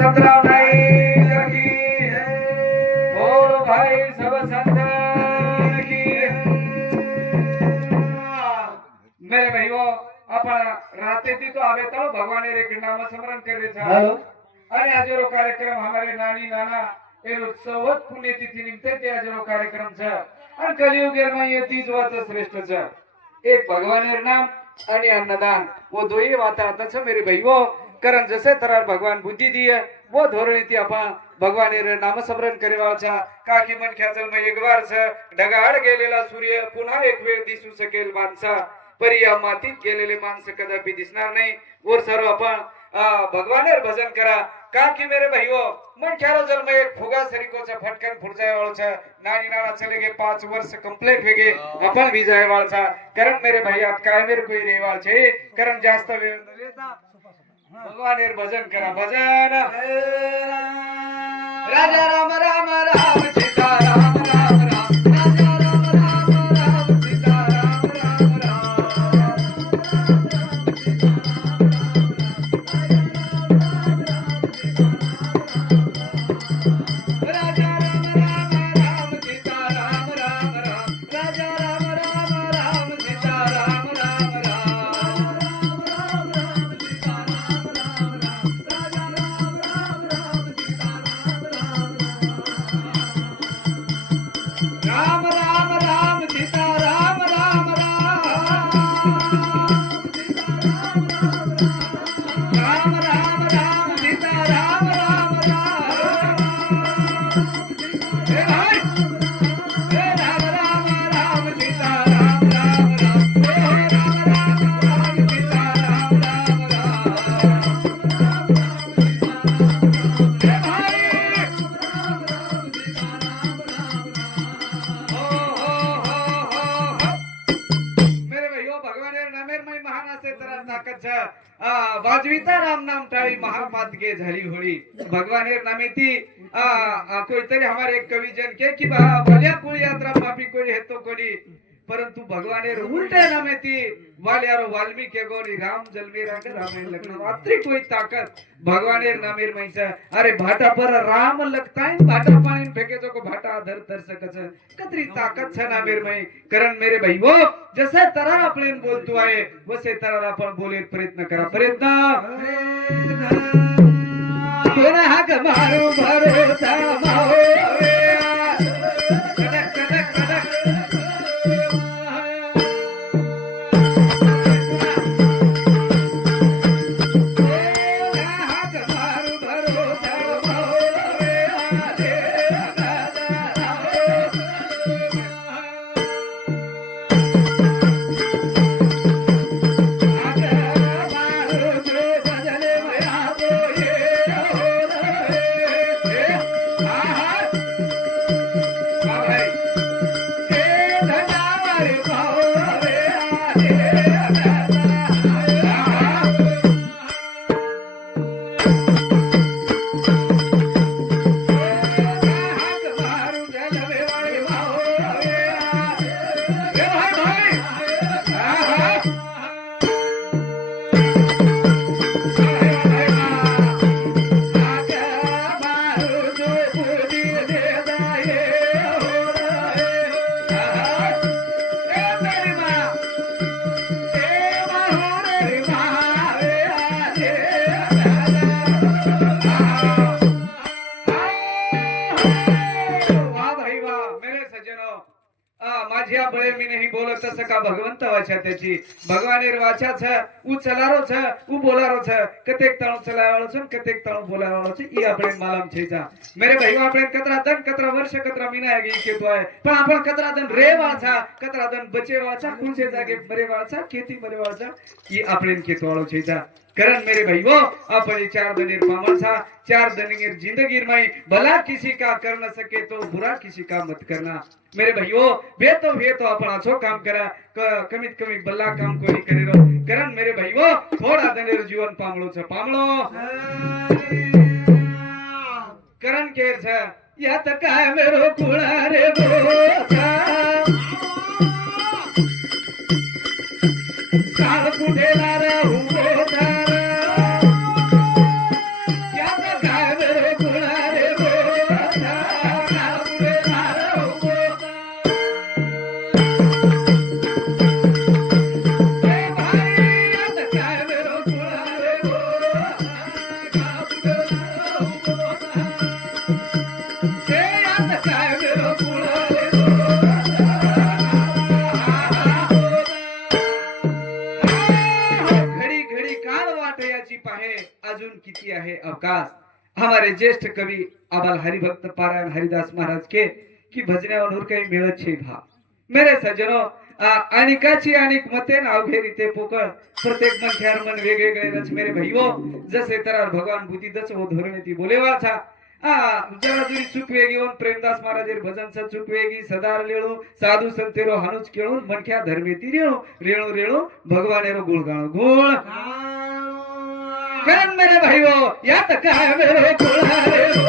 वसंतराव नाईक की बोल भाई सब संत की। मेरे भाईओ आपण राते थी तो आवे तो भगवान रे नाम स्मरण करे छा आणि आजरो कार्यक्रम हमारे नानी नाना एनो सवत पुण्यतिथि निमित्ते ते आजरो कार्यक्रम छ आणि कलियुगेर में ये तीज वात श्रेष्ठ छ एक भगवान रे नाम आणि अन्नदान वो दोई वाता आता छ मेरे भाईओ कारण जसे तरह भगवान बुद्धि दिए वो धोरणी ती आपण भगवान रे नाम स्मरण करेवा छा काकी मन ख्याचल में एक बार छ ढगाड गेलेला सूर्य पुन्हा एक वेळ दिसू शकेल माणसा परी या मातीत गेलेले माणसं कदापि दिसणार नाही वर सर्व आपण भगवानेर भजन करा का की मेरे भाईओ मन ख्यारो जल में एक फुगा सरीकोचा फटकन फुटजाय वाळचा नानी नाना चले गे 5 वर्ष कंप्लीट हो गए अपन भी जाय वाळचा कारण मेरे भाई आज काय मेरे कोई रेवाळ छे कारण जास्त वेळ न लेता भगवानेर भजन करा भजन राजा राम राम राम सीता राम राम राम राजा राम राम राम सीता राम राम वाजविता राम नाम टाळी महामात गे झाली होळी भगवान नामे ती कोई तरी हमारे एक कवि जन के कि भल्या कुळ यात्रा माफी कोई हेतो कोणी परंतु भगवान उल्टे नामे ती वाल्यारो वाल्मीकि गोरी राम जलमे रंग रामे लग्न अत्री कोई ताकत भगवान नामे मैसा अरे भाटा पर राम लगताय भाटा पानी फेंके जो को भाटा धर तर सकच कतरी ताकत छ नामेर मै कारण मेरे भाई वो जैसे तरह आपण बोलतो आहे वसे तरह आपण बोले प्रयत्न करा प्रयत्न कोण हाक मारू भरोसा माहो रे कडक कडक कडक माझ्या बळे मी नाही बोलत तसं का भगवंत वाचा त्याची भगवानेर वाचा छ उ चलारो छ उ बोलारो छ कतेक तण चलावाळो छ कतेक तण बोलावाळो छ ई आपण मालम छेजा मेरे भाई आपण कतरा दन कतरा वर्ष कतरा महीना आगे केतो आहे पण आपण कतरा दन रे वाचा कतरा दन बचे वाचा कुणचे जागे मरे वाचा खेती मरे वाचा ई आपण केतो वाळो छेजा करण मेरे भाई वो अपन 4 दनेर पामल था 4 दनेर जिंदगी में भला किसी का कर न सके तो बुरा किसी का मत करना मेरे भाइयों वे तो अपन अच्छो काम करा कमीत कमी भला काम कोई करे रो करण मेरे भाइयों थोड़ा दनेर जीवन पामलो छ पामलो करण केर छ या त काय मेरो कुळा रे बोका काळ कुठेला रे हुओ तारा या त काय वाट्याची पाहे अजून किती आहे अवकाश। हमारे ज्येष्ठ कवी आबाल हरिभक्त पारायण हरिदास महाराज के की भजन्यावर काही मिळत छे भा। मेरे सज्जनो अनेकाची अनेक मते अवघे रीते पोकळ प्रत्येक मन ख्यार मन वेगवेगळे रच मेरे भाईओ जसे तरार भगवान बुद्धी दच वो धोरणे ती बोलेवा था जरा जुरी चूक वेगी ओन प्रेमदास महाराज भजन चूक वेगी सदार लेळू साधू संतेरो हनुच केळून मनख्या धर्मेती रेणू रेणू रेणू भगवानेरो गुणगाण गुण करण मेरे भाईओ यात काय मेरे गुणा रे हो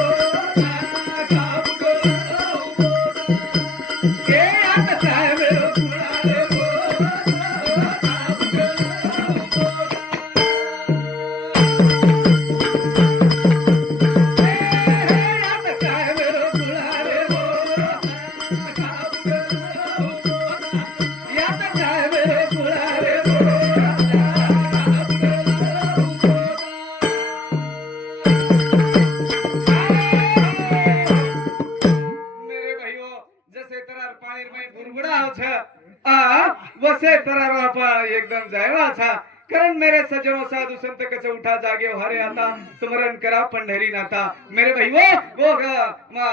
वसे तरार एकदम जायवा था करण मेरे सज्जनों साधु संत कसे उठा जागे हरे आता स्मरण करा पंढरी नाता मेरे भाई वो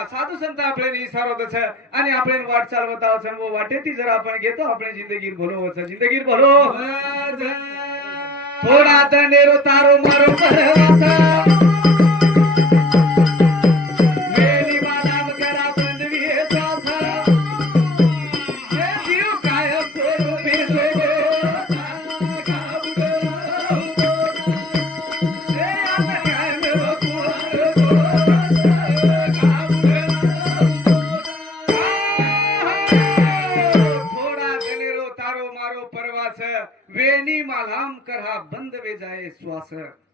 साधु संत आपले निसारोत छे आणि आपले वाट चालवता छे वो वाटे ती जरा आपण घेतो आपले जिंदगी भलो होत जिंदगी भलो थोडा तनेरो तारो मारो परवासा वेनी मालाम करहा बंद वे जाए श्वास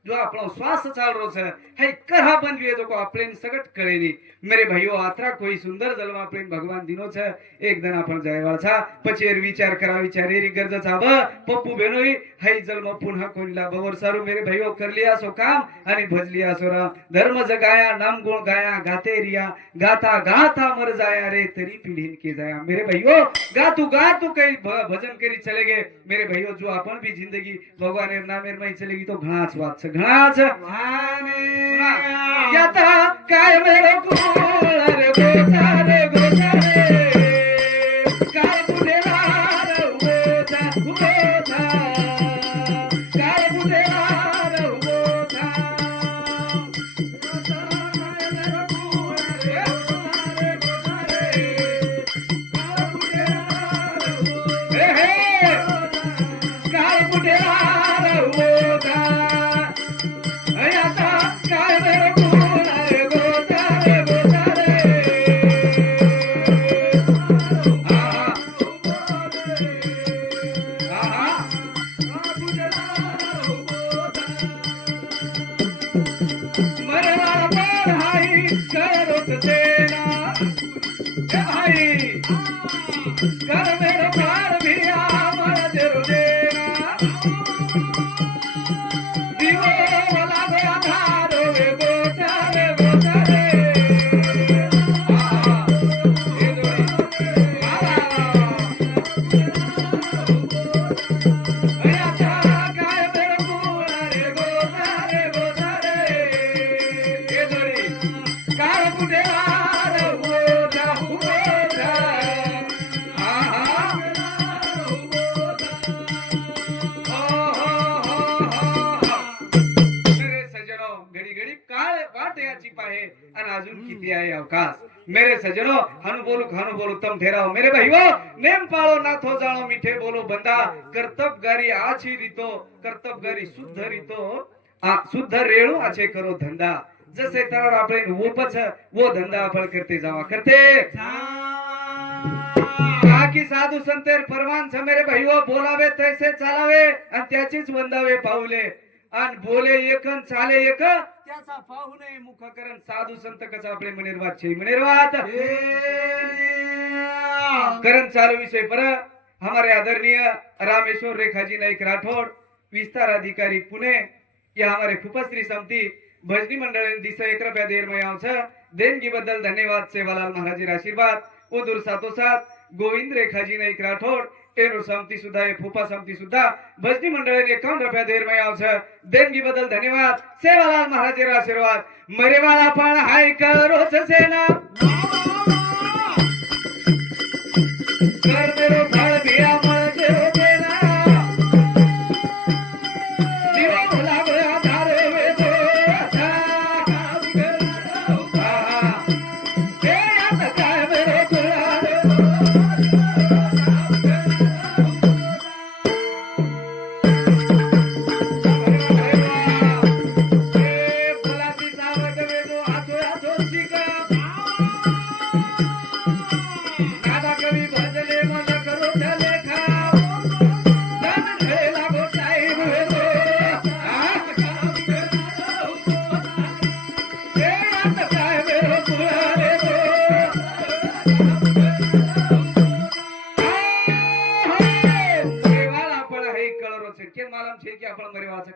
जो આપણો શ્વાસ ચાલરો છે હે કરહા બંધ વે તો કો આપણે સગટ કરેની मेरे भाईओ आत्रा कोई सुंदर जलवा प्रेम भगवान दिनो छे एक दिन आपण जायवा छा પછી એર વિચાર કરા વિચારેરી ગરજ છાબ પપ્પુ બેનોઈ હઈ જલમ પુનઃ કોઈલા બવર સારું मेरे भाईओ कर लिया सो काम आणि भज लिया सो राम धर्म जगाया नाम गुण गाया गाते रिया गाता गाता मर जाया रे तरी पीढ़ीन के जाया मेरे भाईओ गातू कई भजन करी चले गए मेरे भाईओ जो अपन भी जिंदगी भगवान एर नामेर में चलेगी तो घणाच बात छे घणाच याता काय मेरो रे गोचारे काय बुडेला गोचा गोचा काय बुडेला गोचा काय बुडेला गोचा याता काय मेरो कर मेरे प्राण भी आमर तेरो देना दिवो वाला गया धारो वे गोचारे गोचारे ये जोड़ी भैया काय मेरे पूरा रे गोचारे गोचारे ये जोड़ी कार बुडेला अजून किती आहे अवकाश मेरे सजनो हनु बोलू तम ठहराओ मेरे भाईओ नेम पाळो नाथो जाणो मीठे बोलो बंदा कर्तव्यगारी आछी रीतो कर्तव्यगारी शुद्ध रीतो शुद्ध रेणू आछे करो धंधा जसे तर आपले वोपच वो धंदा आपण करते जावा करते बाकी साधू संतेर परवान छ मेरे भाईओ बोलावे तैसे चालावे आणि त्याचीच वंदावे पाऊले आणि बोले एकन चाले एक त्याचा पाहू नये मुखकरण साधू संत कसा आपले मनेरवात छे मनेरवात करण चालू विषय पर हमारे आदरणीय रामेश्वर रेखाजी नाईक राठौड़ विस्तार अधिकारी पुणे या हमारे फुपश्री समिति भजनी मंडळ दिसा 1 रुपया देर में आव छ देणगी बद्दल धन्यवाद सेवालाल महाराज आशीर्वाद उदूर साथोसाथ गोविंद रेखाजी नाईक राठौड़ એનું સમતી સુધા એ ફૂફા સમતી સુધા ભજની મંડળીને 51 રૂપિયા દેરમાં આવશે દેણગી બદલ ધન્યવાદ સેવાલાલ મહારાજેના આશીર્વાદ મરેવાળા પણ હાય કરો છે સેના કર મેરો ફળ ભિયા મળજે તેના દીવો ભલા ધારે વેચો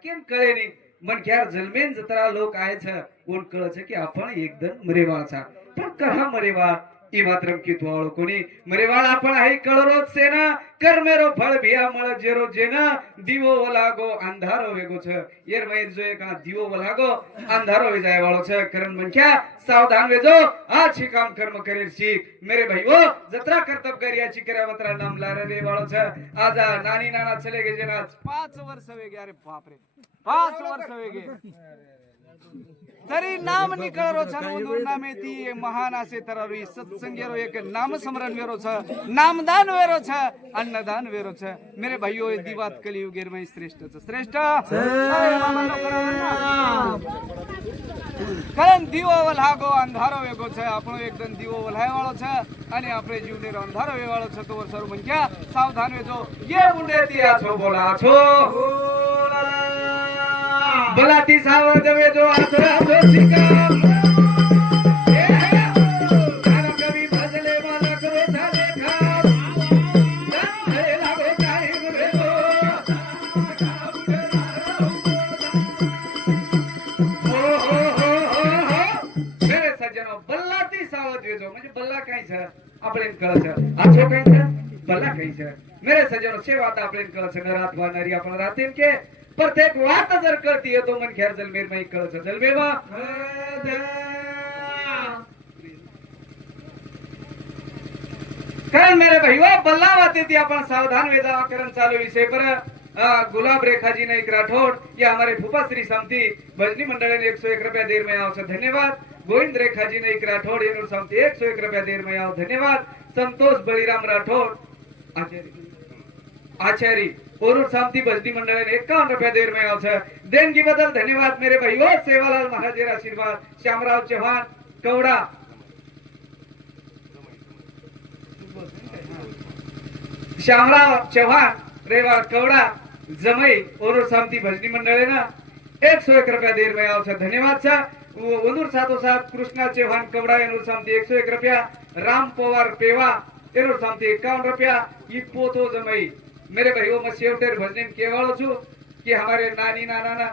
કેમ કળે નહીં મન ક્યાર જન્મેન જતરા લોક આય છે કોણ કળે છે કે આપણ એકદમ મરેવા છે પણ કહા મરેવા ઈ માત્રમ કીધું વાળો કોની મરેવાળ આપણ આઈ કળરો છે ના કર્મેરો ફળ ભિયા મળ જેરો જેના દીવો વલાગો અંધારો વેગો છે યર વૈર જોય કા દીવો વલાગો અંધારો વે જાય વાળો છે કરન મન ક્યા સાવધાન વેજો આ છી કામ કર્મ કરે શીખ મેરે ભાઈઓ જતરા કર્તવ્ય કર્યા છી કર્યા વતરા નામ લારે રે વાળો છે આજા નાની નાના ચલે ગે જેના 5 વર્ષ વે ગયા રે બાપ રે 5 વર્ષ વે गे तरी नाम निकळरो छ उदूर नामे ती महान असे तरवी सत्संगेरो एक नाम स्मरण वेरो छ नामदान वेरो छ अन्नदान वेरो छ मेरे भाइयों ये दिवात कलियुगेर में श्रेष्ठ छ श्रेष्ठ कारण दिवो वल्हागो अंधारो वेगो छ આપણો એકદમ દીવો વલ્હાય વાળો છે અને આપણે જીવનેરો અંધારો વે વાળો છે તો વરસારો મન ક્યાં સાવધાન વેજો ये मुंडे तिया छो बोला छो बलाती सावध में जो आसरा जो शिका तारा कभी भजले वाला करो छाले खा हे लागो टाइम रे हो मेरे सज्जनो बल्लाती सावध वेजो म्हणजे बल्ला काय છે આપણે કળ છે આ છો काय છે बल्ला काय છે मेरे सज्जनो से વાત આપણે કળ છે રાત વાનરી आपण रातीन के प्रत्येक वात जर कळती तो मन खेर जलमेर में कळच जलमेवा कारण मेरे भाईवा बल्लावाते ती आपण सावधान वेजावा करण चालू विषय पर गुलाब रेखा जी ने एक राठौड़ ये हमारे फूफा श्री समती भजनी मंडल ने 101 रुपया देर में आओ धन्यवाद गोविंद रेखा जी ने एक राठौड़ ये समती 101 रुपया देर में आओ धन्यवाद संतोष बलिराम राठौड़ आचार्य और शांति भजनी मंडल ने 51 रुपया देर में आओ देणगी बदल धन्यवाद मेरे भाइयों सेवालाल महाराज आशीर्वाद श्यामराव चौहान कवड़ा श्यामराव चौहान रेवा कवड़ा जमई और शांति भजनी मंडल ना 101 रुपया देर में आओ धन्यवाद छ वनुर साथो साथ कृष्णा चौहान कवड़ा एनुर शांति 101 रुपया राम पवार पेवा एनुर शांति 51 रुपया ई पोतो जमई मेरे भाइयों मैं शेवटेर भजने में केवालो छु कि हमारे नानी नाना ना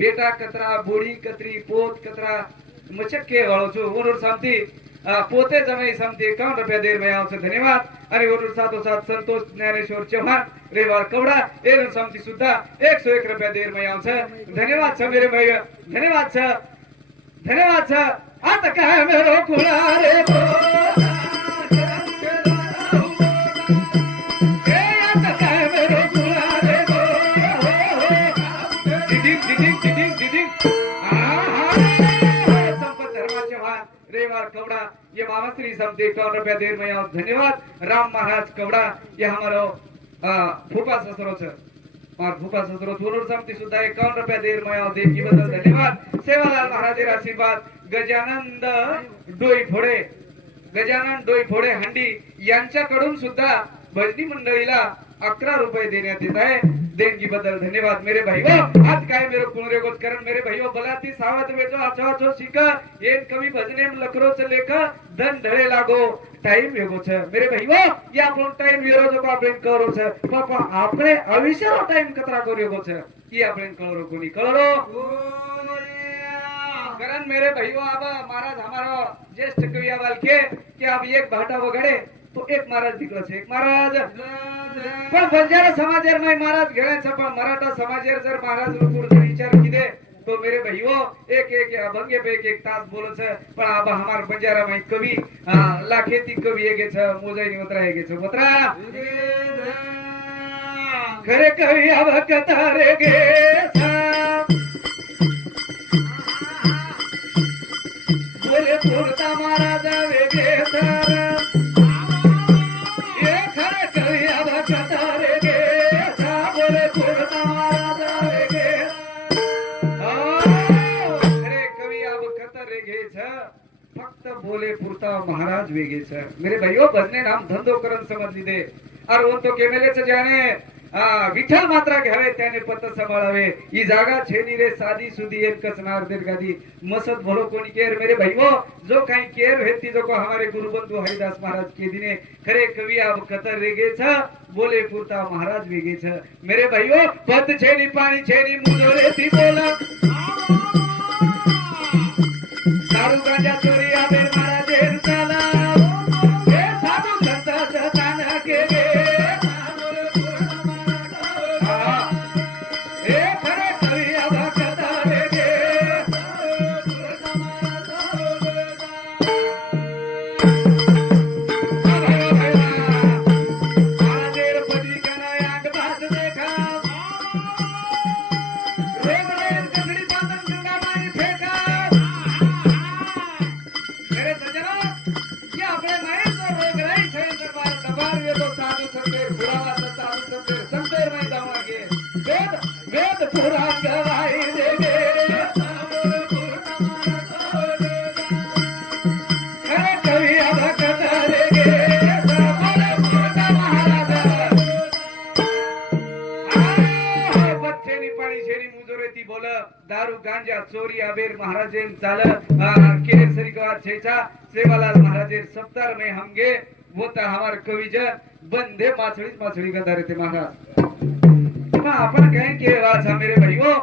बेटा कतरा बूढ़ी कतरी पोत कतरा मचक केवालो छु वनुर शांति पोते जमई शांति 51 रुपया देर में आओ धन्यवाद अरे वनुर साथो साथ संतोष ज्ञानेश्वर चौहान रेवाड़ कवड़ा एनुर शांति सुद्धा 101 रुपया देर में आओ धन्यवाद छ मेरे भाई धन्यवाद छ आता कहे मेरो कुला रे कवड़ा ये मामा श्री समती 51 रुपया देर में आओ धन्यवाद राम महाराज कवड़ा ये हमारो फूफा ससुरो छ और फूफा ससुरो थोर समती सुद्धा 51 रुपया देर में आओ देणगी बदल धन्यवाद सेवालाल महाराज आशीर्वाद गजानंद डोई फोडे हंडी यांच्याकडून सुद्धा भजनी मंडळीला 11 रुपये देण्यात येत आहे देणगी बदल धन्यवाद मेरे भाई आज काय मेरो कुणरे गोत कारण मेरे भाईओ बलाती सावत वेचो आछो शिका एक कवि भजने में लखरो से लेख धन ढळे लागो टाइम वेगो छ मेरे भाईओ या आपण टाइम वेरो जो आपण करो छ पापा આપણે અવિષયનો टाइम કતરા કર્યો છે ઈ આપણે કળરો કોની કળરો कारण मेरे भाईओ अब महाराज हमारा ज्येष्ठ कवियावाल के कि अब एक भाटा वगड़े तो एक महाराज तिकडं છે એક महाराज પણ બંજારા સમાજેર માં महाराज घेण्याचा पण मराठा समाजेर जर महाराज लोक जर विचार किदे तो मेरे भाइयों एक एक अभंगे पे एक तास बोलो छे पण आबा हमार बंजारा में कवि लाखेती कवि एगे छे मोजाई उतरा एगे छे उतरा खरे कवि अब कतारे गे बोले पुरता महाराज वेगे ये खरे कवि अब कतारे गे बोले पुरता महाराज वेगे खरे कवि अब कतारे गे फक्त बोले पुरता महाराज वेगे मेरे भाइयों भजने नाम धंधो करण समज लीधे और वो तो केमेले जाने विठ्ठल मात्रा घ्यावे त्याने पत सांभाळावे ही जागा छेनी रे साधी सुधी एकच नार दीर्घादी मसत भलो कोणी केर मेरे भाइयों जो काही केर हेती जो को हमारे गुरु बंधु हरिदास महाराज के दिने खरे कवि अब कतर रेगे छ बोले पुरता महाराज वेगे छ मेरे भाइयों पत छेनी पानी छेनी मुजो रेती बोला सारू गांजा चोरी आबे महाराज चला हे साधू संत जताना के गे दारू गांजा चोरी अबेर महाराजेन चाल केसरी का छेचा सेवालाल महाराजेन सप्तार में हमगे वो ता हमार कविजन बंदे माछड़ी का धरते महाराज आपण कहें के वाचा मेरे भाइयों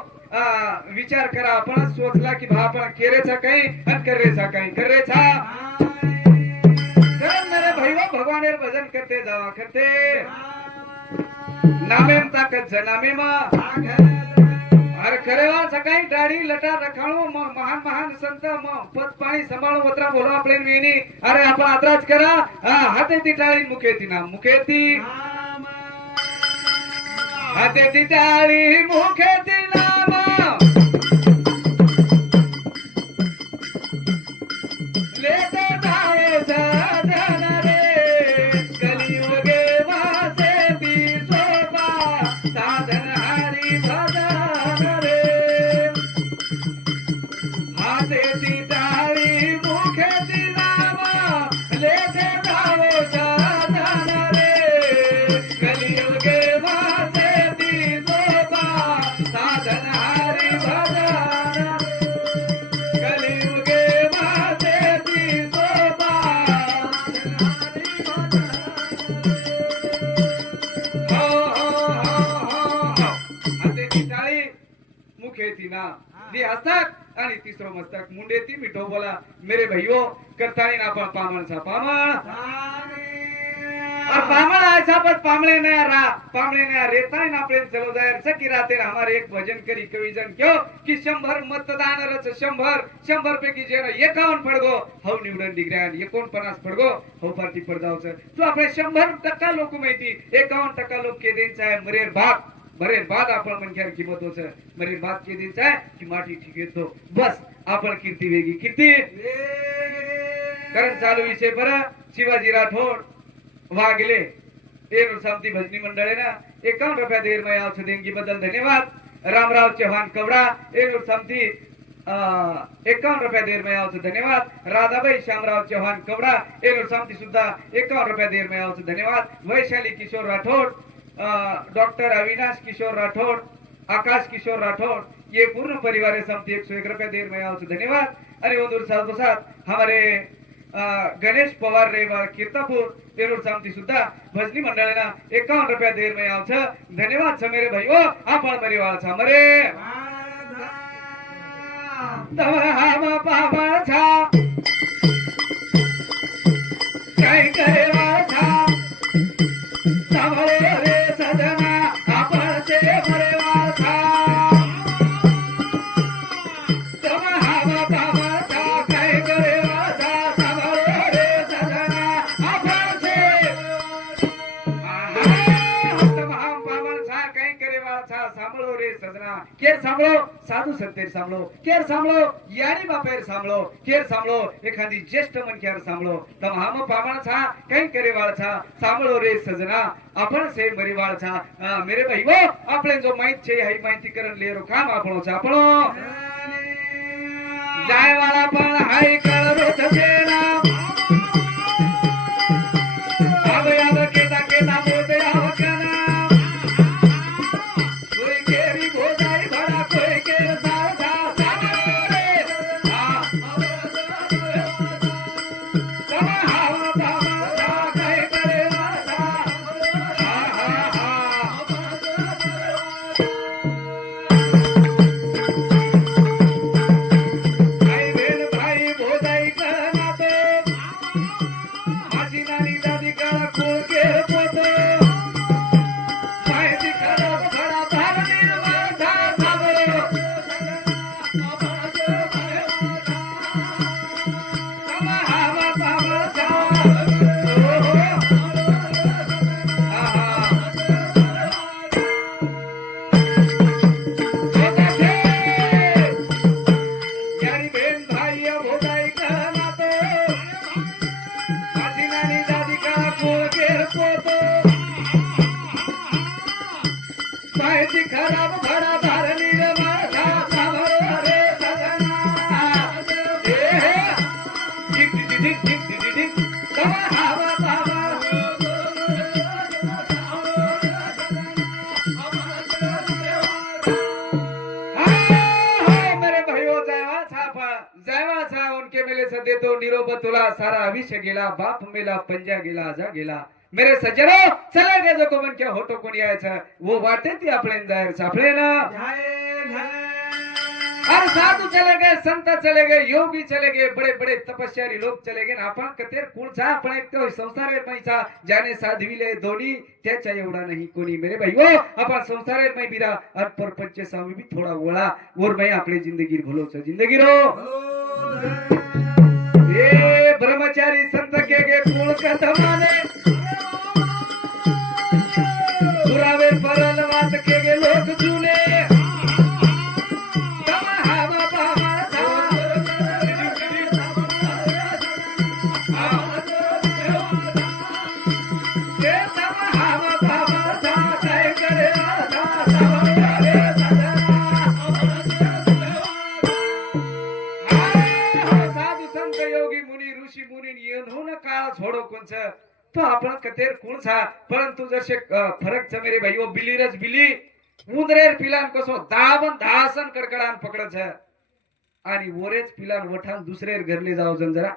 विचार करा आपण सोचला की भा आपण केरेचा काही आणि करेचा काही करेचा तर मेरे भाइयों भगवानेर भजन करते जावा करते नामेम ताकत जनामे मा अरे करेवा सकाळी दाढी लटा रखाणो महान महान संत पद पाणी सांभाळून उतरा बोलो आपले वेणी अरे आपण आत्राच करा हाते ती टाळी मुखेती ना मुखेती हाते ती टाळी मुखेती नाम लेते जावे साधन रे कलियुगे वासे ती सोबा साधन हरी भजन हस्तक आणि तिसरो मस्तक मुंडेती मिठो बोला मेरे भाइयों करतानी ना पण पामण सा पामण और पामण ऐसा पर पामले ने रा पामले ने रेतानी ना आपले चलो जाय सकी राते हमारे एक भजन करी कविजन क्यों कि 100 मतदान रच 100 पैकी जे 51 पडगो हव निवडून दिग्र्यान 49 पडगो हव पार्टी पडदावच तो आपले 100% लोक माहिती 51% लोक के देंचा है मरेर बाद आपण मनक्यार किंमत होच मरेर बाद के देंचा है कि माटी ठीक येतो बस आपण कीर्ती वेगी कीर्ती कारण चालू विषय पर शिवाजी राठोड वागले एनु शांती भजनी मंडळे ना 51 रुपया देर में आवछ देंगी बदल धन्यवाद रामराव चौहान कवडा एनु शांती 51 रुपया देर में आवछ धन्यवाद राधाबाई श्यामराव चौहान कवडा एनु शांती सुद्धा 51 रुपया देर में आवछ धन्यवाद वैशाली किशोर राठोड डॉक्टर अविनाश किशोर राठौड़ आकाश किशोर राठौड़ ये पूर्ण परिवार है समती 101 रुपया देर में आवछ धन्यवाद अरे वो दूर साल साथ हमारे गणेश पवार रेवा कीर्तापुर तेरूर समती सुद्धा भजनी मंडळेना 51 रुपया देर में आवछ धन्यवाद छ मेरे भाइयों आपण परिवार छ मरे तव हम पावळ छ काय करे वा केर सांभाळो साधू संतेर सांभाळो केर सांभाळो यानी बापेर सांभाळो केर सांभाळो एखादी ज्येष्ठ मनख्यार सांभाळो तम हम पामण छा कई करे वाळ छा सांभाळो रे सजना आपण से मरी वाळ छा मेरे भाईओ આપણે જો માહિત છે હઈ માહિતીકરણ લેરો કામ આપણો છે આપણો જાય વાળા પણ હાઈ કરો છે ના આવ આવ કેતા કેતા બોતે આવકાના કોઈ કેરી ભોજાઈ ભરા કોઈ કેર સાવધા સાગરો રે હા તમ હાવા બાબા કઈ કરે વાસા હા હા હા ભાઈ બેન ભાઈ ભોજાઈ કના તો માજી નાની દાદી કાળા કુળ કે પોતો માહિતી ખરાબ ખરા ભારની વાસા સાંભળો તમ હાવા બાબા જા यारी बेन भाई भोजाई कहना तो माजी नानी दादी का कुळ केर पोतो माहिती खराब भरा धारणी रे माझा सामरो रे सजना ए हे tick tick tick tick tick tick तम हावा बाबा मेरे भाइयों जयवा छा उनके मेले से दे तो निरोप तुला सारा अभिषेक गेला बाप मेला पंजा गेला आजा गेला मेरे सज्जनो चले गए जो को मन क्या होटो कोणी आयचा वो वाटे ती आपले जायर सापले ना और साधु चले गए संत चले गए योगी चले गए बड़े बड़े तपस्यारी लोग चले गए आपण कतेर कुळचा आपण एक तो संसारेर मैचा ज्याने साधविले दोनी त्याच्या एवढा नाही कोणी मेरे भाईओ आपण संसारेर मै बिरा और परपंच स्वामी भी थोड़ा वळा और मैं आपले जिंदगी भलो छ जिंदगी रो ए ब्रह्मचारी संत के गे कुळ कथमाने पुरावे परल वात के गे लोक जुने तम हावा बाबा के तम हावा बाबा जय करे साधु संत योगी मुनी ऋषी मुनी येऊन काळ छोडो कोणच तो आपण कतेर कोण छा परंतु जसे फरक छ मेरे भाईओ बिलीरच बिली उंदरेर पिलान कसो दाबन धासन कडकडान पकड छ आणि वरेच पिलान वठान दुसरेर घरले जाव जन जरा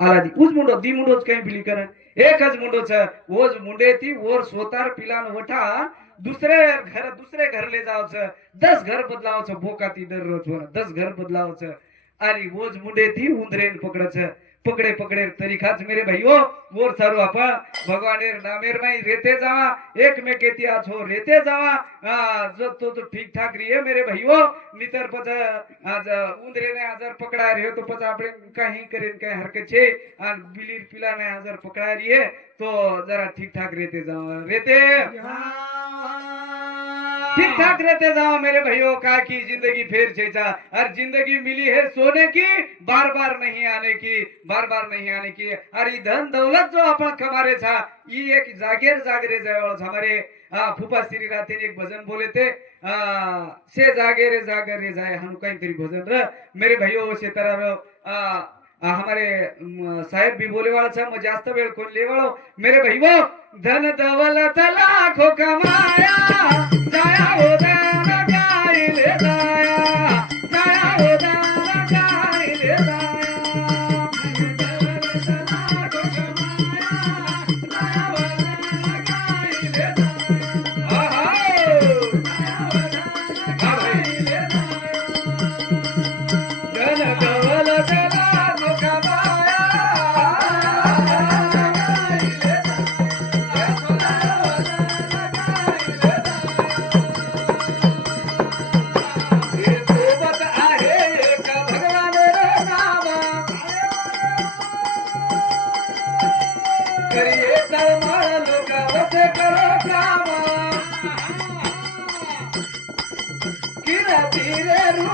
आलादी उज मुंडो दी मुंडोच काही बिली कर एकच मुंडो छ ओज मुंडे ती ओर सोतार पिलान वठान दुसरे घरले जाव छ 10 घर बदलाव छ बोकाती दररोज 10 घर बदलाव छ आणि ओज मुंडे ती उंदरेन पकड छ पकड़े पकड़े तरीकाच मेरे भाइयों मोर सारू आपा भगवानेर नामेर माई रेते जावा एक में केती आछो रेते जावा जो तो ठीक ठाक रही है मेरे भाइयों नितर पच आज उंदरे ने आजार पकड़ा रहे तो पच आपने कहीं करेन कहीं हरकत छे और बिलीर पिला ने आजार पकड़ा रही है तो जरा ठीक ठाक रहते जाओ रहते ठीक ठाक रहते जाओ मेरे भाइयों का की जिंदगी फेर छेचा और जिंदगी मिली है सोने की बार बार नहीं आने की अरे धन दौलत जो अपन कमारे था ये एक जागेर जागरे जाए हमारे फूफा श्री राते एक भजन बोले थे से जागेरे जागरे जाए हम कहीं तेरी भजन र मेरे भाइयों से तरह हमारे साहेब भी बोले वाला था मैं जास्त वेळ कोण लेवाळो मेरे भाइयों धन दौलत लाखों कमाया जाया हो धन गाय ले जाया हो धन गाय ले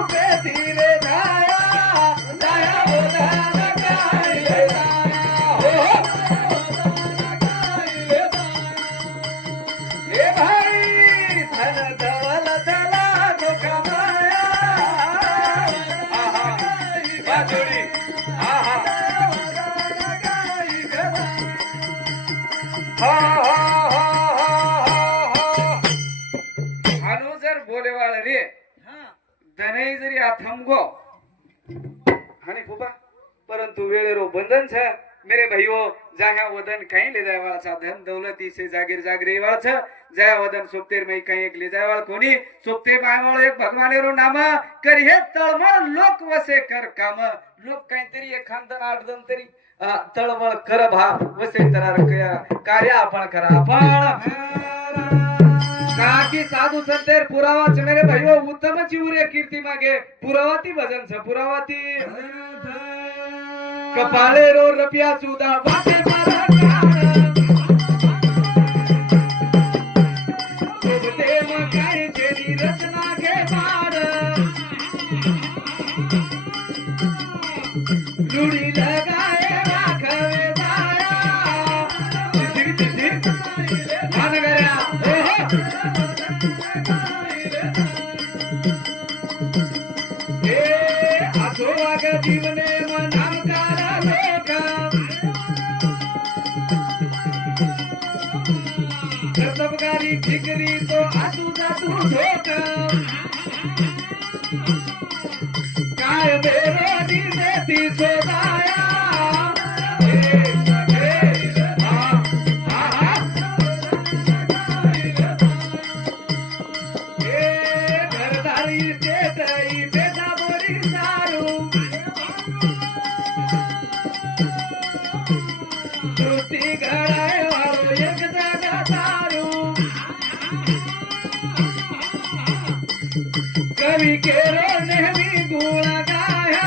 रूपे धीरे जाया जाया वदन गाइले जाया ए भाई धन दौलत लाखो कमाया बाजोडी आहा हानो जर बोलेवाळ रे दनई जरी आथमगो हाने फुबा परंतु वेळेरो बंधन छ मेरे भाइयों जाया वदन कहीं ले जाए वाला सा धन दौलती से जागीर जागरे वाला छ जाया वदन सोपतेर में कहीं एक ले जाए वाला कोनी सोपते माय वाला एक भगवानेरो नाम करिहे तळमळ लोक वसे कर काम लोक काहीतरी एक खानदान आठ दन तरी तळमळ कर भा वसे तरार कार्य आपण करा आपण काकी साधु संतेर पुरावा छ मेरे भाइयों उत्तम चिवरे कीर्ती मागे पुरावाती भजन छ पुरावाती कपाले रो रपिया चुदा वाटे मारा सोबते मकाई जेनी रचना के पार लुड़ी लगाए राखवे जाया तिसिर तिसिर मान गया ए आसोवाग जीवने मनाम कारा लोका कर्तबगारी ठिकरी तो आतू जातू धोका काय मेरो देती सोदाया घरदारी स्टेटई बेटा बोरी सारू सृष्टी घडाय वारो एक जागा सारू कवी केरो नेहमी गुण गाया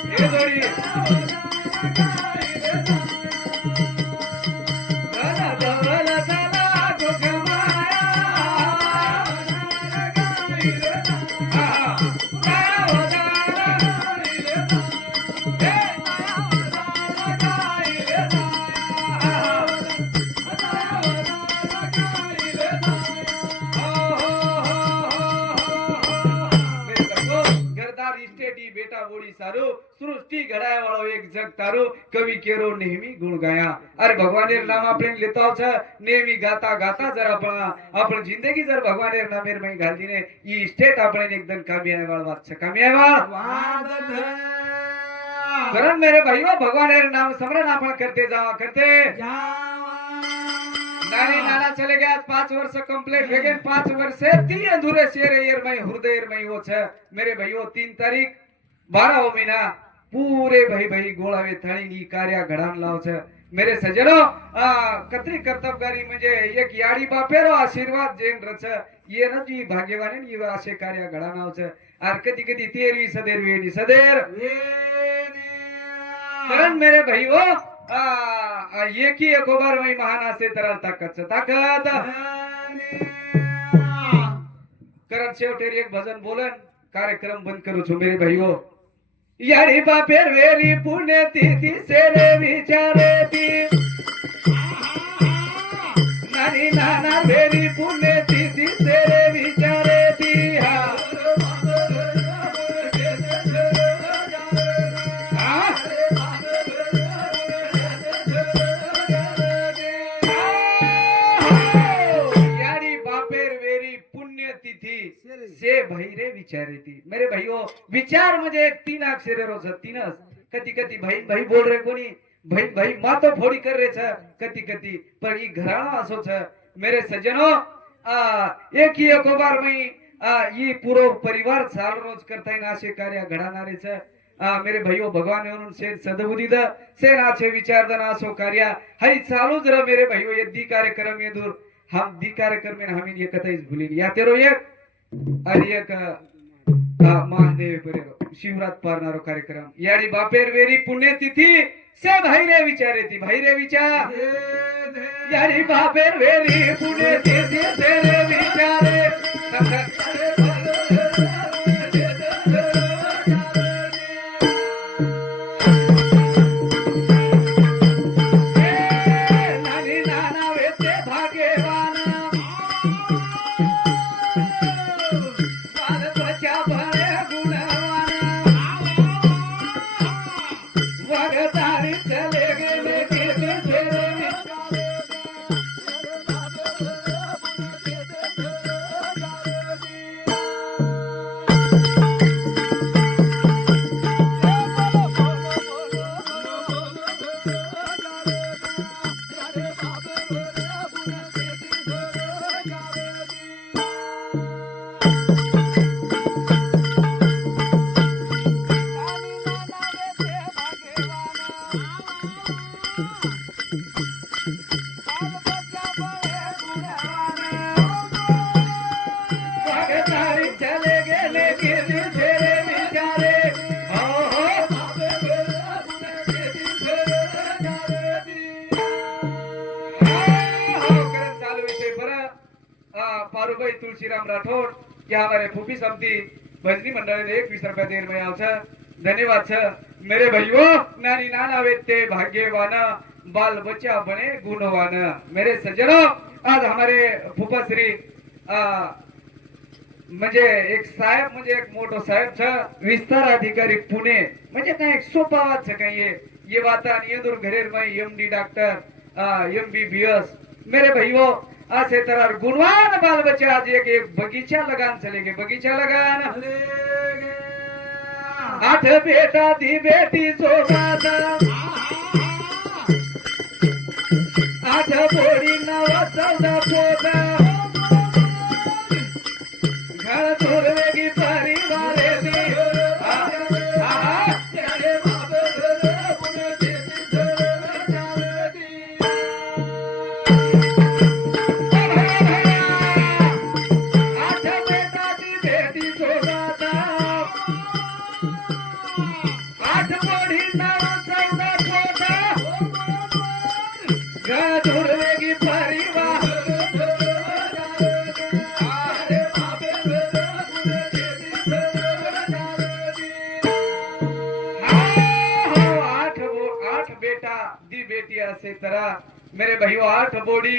हे जोडी बेटा बोड़ी सारू सृष्टि घडाय वाळो एक जग तारू कवी केरो नेहमी गुण गाया अरे भगवानेर नाम आपण लेताव छ नेहमी गाता गाता जर आपण जिंदगी जर भगवानेर नामेर में घालदी ने ई स्टेट आपण एकदम कामयाब वाळ बात छ कामयाब कारण मेरे भाइयों भगवानेर नाम स्मरण आपण करते नानी नाना चले गया 5 वर्ष कंप्लीट हो गए 5 वर्ष 3 अधूरे शेर एर में हृदय में वो छ मेरे भाइयों 3 तारीख 12 महीना पूरे भाई गोळावे थाळीनी कार्य घडान लाव छ मेरे सजनो कतरी कर्तबगारी म्हणजे एक याडी बापेरो आशीर्वाद जेन रच ये न जी भाग्यवान ये असे कार्य घडान आव छ आर कधी कधी तेरवी सदेर वेणी सदेर कारण मेरे भाइयों एक ही एक बार वही महान असे तरल ताकत करत शेवटेर एक भजन बोलन कार्यक्रम बंद करू छो मेरे भाइयों यारी बापेर वेरी पुण्य तिथि सेरे विचारे ती नानी नाना वेरी पुण्य तिथि सेरे विचारे ती से भैरे विचारे थी मेरे भाइयों विचार म्हणजे एक 3 अक्षरे रोज 3च कधी कधी भाई भाई बोल रे कोणी भाई भाई मातो फोडी कर रे छ कधी कधी पण ई घराणा असो छ मेरे सज्जनो एक ही एक बार मी ई पूरो परिवार चाल रोज करता है असे कार्य घडणारे छ मेरे भाइयों भगवान म्हणून शेर सदबुद्धी द शेर आछे विचारदना असो कार्य हई चालू जरा मेरे भाइयों ये दी कार्यक्रम ये दूर हम दी कार्यक्रम में हम ये कतईच भूलिन या तेरो एक आणि एक महादेव परेरो शिवरात पारणारो कार्यक्रम याडी बापेर वेरी पुण्यतिथी से भाईरे विचारे ती भाईरे विचार याडी बापेर वेरी पुण्यतिथी से विचारे पारुबाई तुलसीराम राठौड़ क्या हमारे फूफी समिति भजनी मंडल ने 21 रुपया देर में आव छ धन्यवाद छ मेरे भाइयों नानी नाना वेते भाग्यवान बाल बच्चा बने गुणवान मेरे सज्जनों आज हमारे फूफा श्री म्हणजे एक साहेब म्हणजे एक मोठो साहेब छ विस्तार अधिकारी पुणे म्हणजे काय एक सोपा वात छ काय ये वाता नियदुर घरेर में एमडी डॉक्टर एमबीबीएस मेरे भाइयों ऐसे तरह गुणवान बाल बच्चे आज एक बगीचा लगान चलेंगे बगीचा लगान 8 बेटा दी बेटी 14 8 बोड़ी 9 14 पोता घर धुरवेगी परिवार से तरह मेरे भाइयों 8 बोड़ी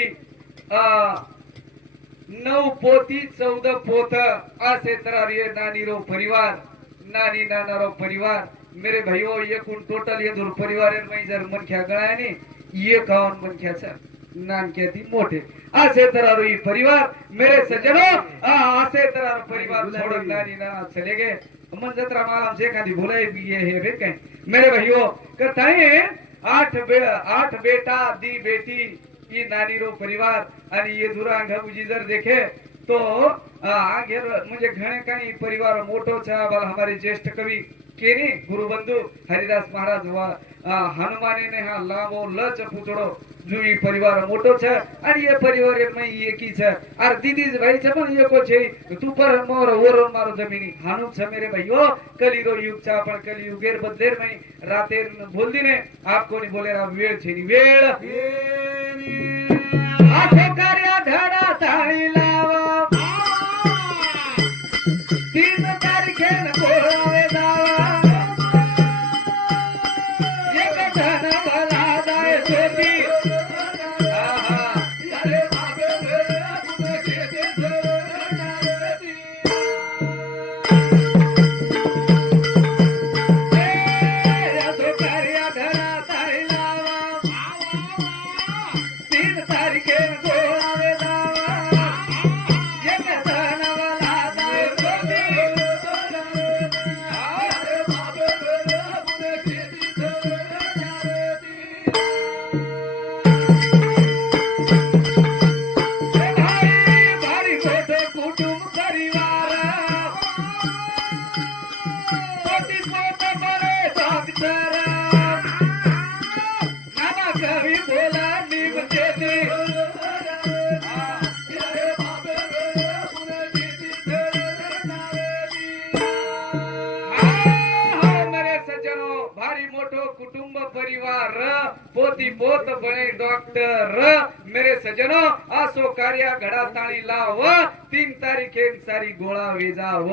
9 पोती 14 पोत असे तरह ये नानी रो परिवार नानी नाना रो परिवार मेरे भाइयों ये कुल टोटल ये दूर परिवार में जर मनख्या गळाय नी ये कावन मनख्या छ नानक्या ती मोठे असे तरह रो ये परिवार मेरे सज्जनों असे तरह रो परिवार छोड़ नानी नाना चले गए मन जत्रा मालम से खादी भुलाए भी ये है रे कहीं मेरे भाइयों कथाएं 8 बेटा दी बेटी ये नानी रो परिवार आणि ये दुरांग उजी जर देखे तो आगे मुझे घणे काही परिवार मोठो छ बल हमारे ज्येष्ठ कवि केनी गुरुबंधु हरिदास महाराज हनुमाने ने हा लामो लच पुतळो जो ये परिवार मोठो छ आणि ये परिवार में एकी छ और दीदीज भाई छ पण एको छे तू पर मोर ओरोन मारो जमीनी हानु छ मेरे भाइयों कलिरो युग छ पण कलियुगेर बदेर में रातेर बोल दिने आपको नहीं बोले रा वेळ छे नी वेळ आठे कार्या धडा ताळी लावा 3 तारखेला बोलावे जावा एक धन भला जाय सोती कुटुंब परिवार पोती पोत बने डॉक्टर मेरे सजनो आसो कार्य घडा ताळी लाव 3 तारीखेन सारी गोळा वेजाव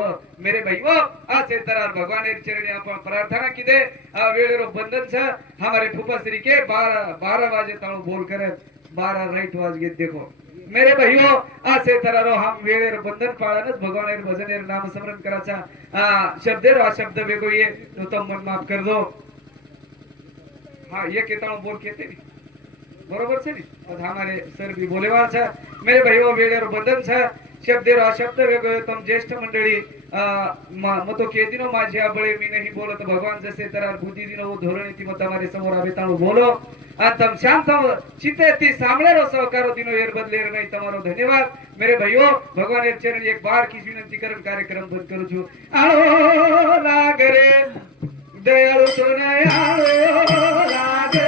मेरे भाईओ आसे तरार भगवान चरणी आपण प्रार्थना किदे वेळेरो बंधन छ हमारे फूफा श्री के 12 बजे ताळो बोल करे 12 राइट वाज गे देखो मेरे भाइयों आसे तरारो हम वेळेर बंधन पाळनच भगवानेर भजनेर नाम स्मरण कराचा शब्देर शब्द वेगो ये तो मन माफ कर दो हाँ ये केताणो बोल केते नहीं बरोबर छे नी और हमारे सर भी बोलेवाळ छे मेरे भाइयों वेळेर बंधन छे शब्देर शब्द वेगो तम ज्येष्ठ मंडळी मतो केदिनो माझ्या बळे मी नहीं बोलत भगवान जसे तरार बुद्धी दिनो धोरणी ती मत हमारे समोर आवे ताणो बोलो तम शांत चिते ती सामळेरो सहकारो दिनो एर बदलेर नहीं तमारो धन्यवाद मेरे भाइयों भगवान एर चरण एक बार की विनंती करन कार्यक्रम बंद करू छु आलो लागरे दयाळु तो नयाळो लागरे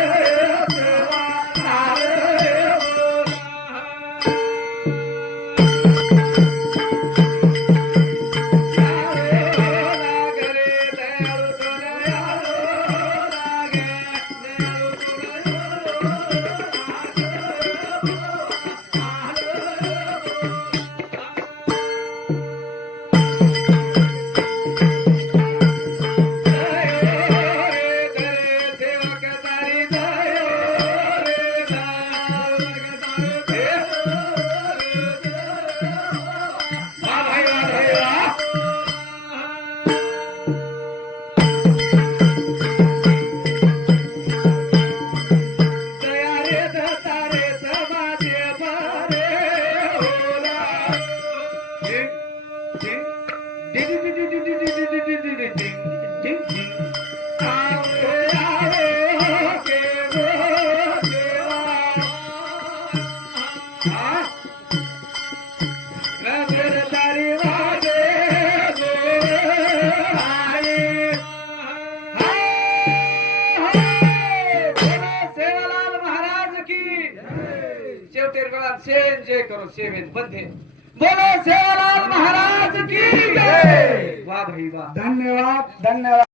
जय करो सेवेत बंधे बोलो सेवालाल महाराज की जय वाह भाई वाह धन्यवाद धन्यवाद।